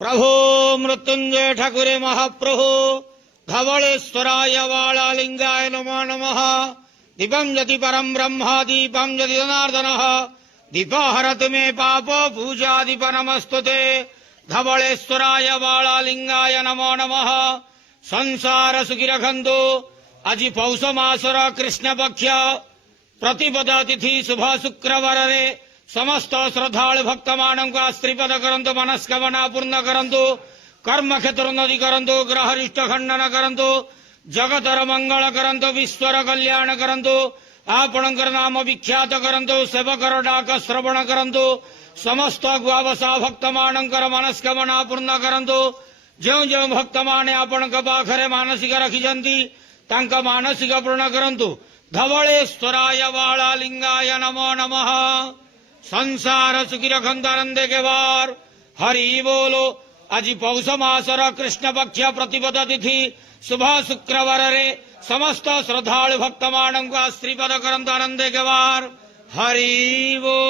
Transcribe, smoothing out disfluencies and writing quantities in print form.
प्रभो मृत्युंजय ठाकुरे महाप्रभो धवलेश्वराय वालालिंगाय नमो नमः। दीपं यदि परम ब्रह्म दीपं यदि जनार्दनः दीपहरतु मे पाप पूजादीप नमस्तुते। धवलेश्वराय वालालिंगाय नमो नमः। संसार सुखी रखंतु। आज पौष मासर कृष्ण पक्ष प्रतिपदा तिथि शुभ शुक्रवार रे समस्त श्रद्धालु भक्त मानक स्त्रीपद करंतु मनस्कामना पूर्ण करंतु कर्म क्षेत्र नदी करंतु ग्रहरिष्ट खंडन करंतु जगतर मंगल करंतु विश्वर कल्याण करंतु आपणकर नाम विख्यात करंतु सेवकर डाक श्रवण करंतु समस्त गुआवसा भक्त मानकर मनस्कामना पूर्ण करंतु। जो जो भक्त माने आपण पाखरे मानसिक रखिजंती तांका मानसिक पूर्ण करंतु। धवलेश्वराय वालालिंगाय नमो नमः। संसार सुखी रखंतु आनंदे के वार हरि बोलो। आज पौष मासर कृष्ण पक्ष प्रतिपदा तिथि शुभ शुक्रवार रे समस्त श्रद्धालु भक्त मानक स्त्रीपद करंतु आनंदे के वार हरि बोल।